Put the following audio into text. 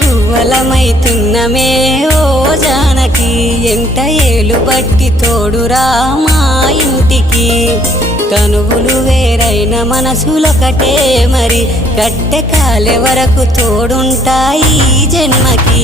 గువ్వలమైతున్నమే ఓ జానకి ఎంట ఏలు బట్టి తోడురా మా ఇంటికి తనువులు వేరైన మనసులొకటే మరి కట్టె కాలే వరకు తోడుంటాయి జన్మకి